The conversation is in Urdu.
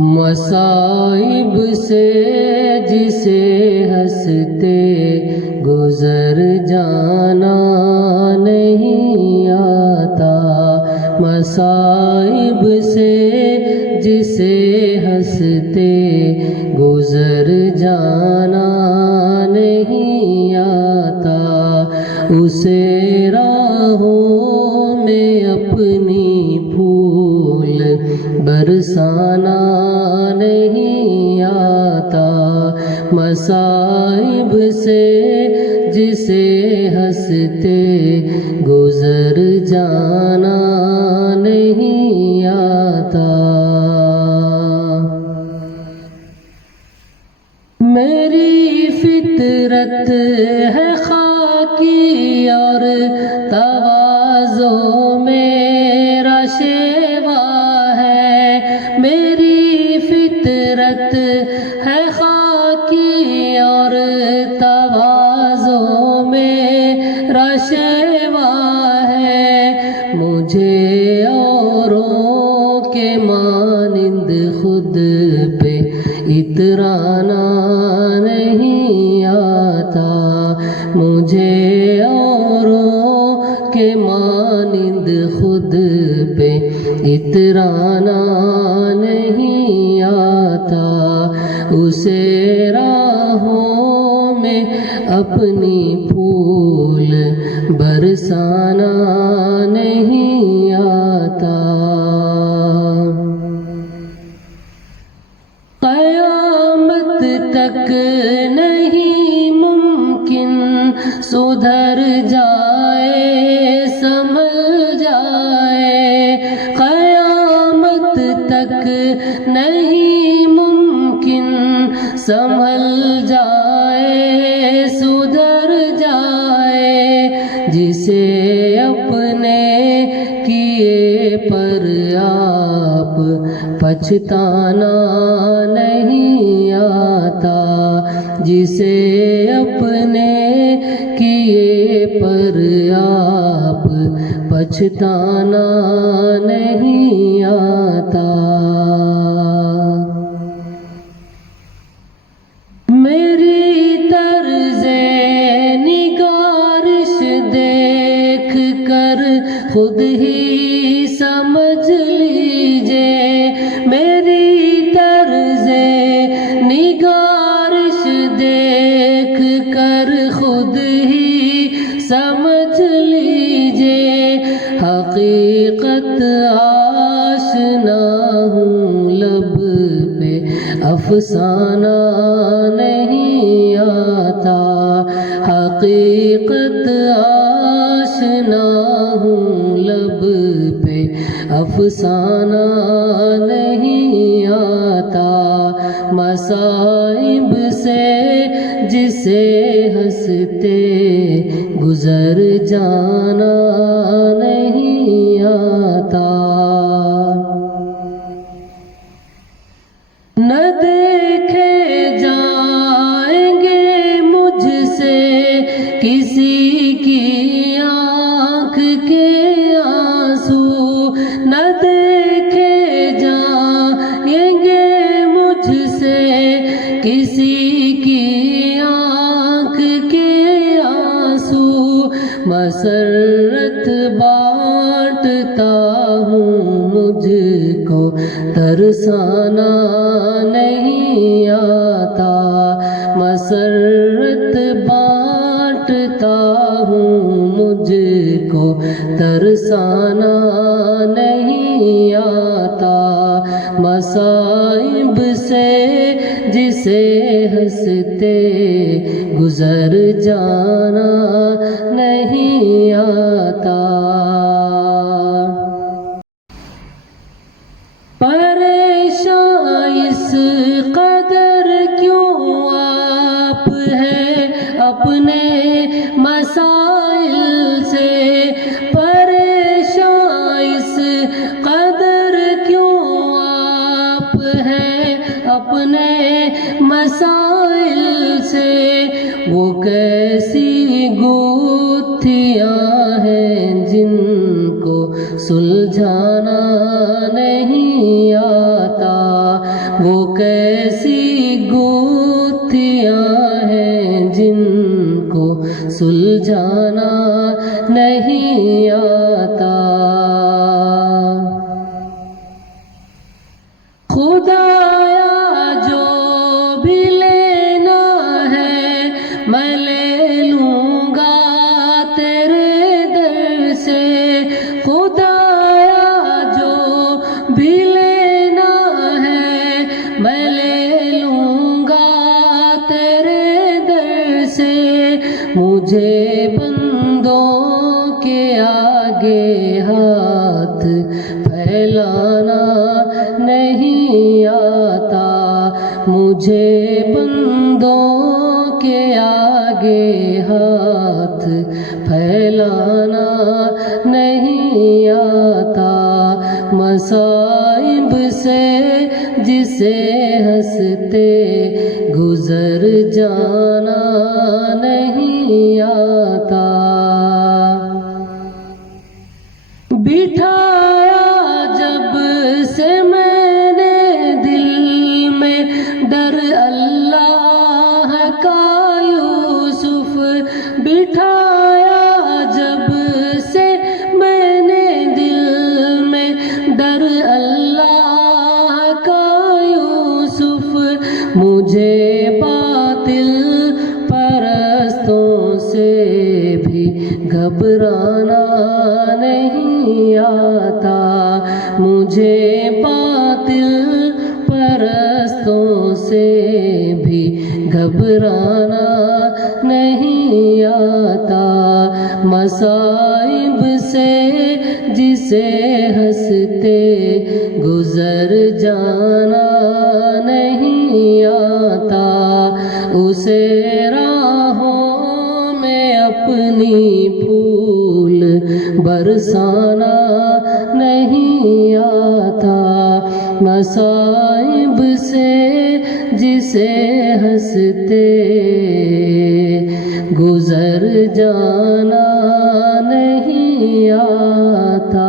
مصائب سے جسے ہنستے گزر جانا نہیں آتا، مصائب سے جسے ہنستے گزر جانا نہیں آتا، اسے راہوں میں اپنی پھول برسانا نہیں آتا، مصائب سے جسے ہنستے گزر جانا نہیں آتا۔ میری فطرت ہے خاکی اور تواضع میرا شیوا ہے، میری فطرت ہے خاکی اور تواضع میرا شیوا ہے، مجھے اوروں کے مانند خود پہ اترانا نہیں آتا، مجھے اوروں کے مانند خود پہ اترانا نہیں آتا، اسے راہوں میں اپنی پھول برسانا نہیں آتا۔ قیامت تک نہیں ممکن سدھر جائے سنبھل جائے، قیامت تک نہیں ممکن سنبھل جائے سدھر جائے، جسے اپنے کیے پر آپ پچھتانا نہیں آتا، جسے اپنے کیے پر آپ پچھتانا نہیں آتا۔ میری طرز نگارش دیکھ کر خود ہی سمجھ لیجئے، میری طرز نگارش دیکھ کر خود ہی سمجھ لیجئے، حقیقت آشنا ہوں لب پہ افسانہ نہیں آتا، حقیقت آشنا ہوں لب پہ افسانہ نہیں آتا، مصائب سے جسے ہنستے گزر جانا نہیں آتا، نہ دیکھے جائیں گے مجھ سے کسی کی آنکھ کے آنسو، نہ دیکھے جائیں گے مجھ سے کسی کی آنکھ کے آنسو، مسرت بانٹتا ہوں مجھ کو ترسانا نہیں آتا، مسرت بانٹتا ہوں مجھ کو ترسانا نہیں آتا، مصائب سے جسے ہنستے گزر جانا نہیں آتا، پریشان اس قدر کیوں آپ ہیں اپنے مسائل سے، پریشان اس قدر کیوں آپ ہیں اپنے مسائل سے، وہ کیسی گتھیاں ہیں جن کو سلجھانا نہیں آتا، کیسی گوتھیاں ہیں جن کو سلجھانا نہیں آتا. خدایا جو بھی لینا ہے میں لے لوں گا تیرے در سے. خدایا جو بھی لینا ہے میں لے لوں گا تیرے در سے. مجھے بندوں کے آگے ہاتھ پھیلانا نہیں آتا. مجھے بندوں کے آگے ہاتھ پھیلانا نہیں آتا. مصائب سے جسے ہنستے گزر جانا نہیں آتا. بٹھایا جب سے میں نے دل میں ڈر اللہ کا یوسف. بٹھایا جب سے میں نے دل میں ڈر اللہ کا یوسف. مجھے باطل پرستوں سے بھی گھبرانا نہیں آتا. مجھے باطل پرستوں سے بھی گھبرانا نہیں آتا. مصائب سے جسے ہنستے گزر جانا نہیں آتا. اسے راہوں میں اپنی پھول برسانا نہیں آتا. مصائب سے جسے ہنستے گزر جانا نہیں آتا.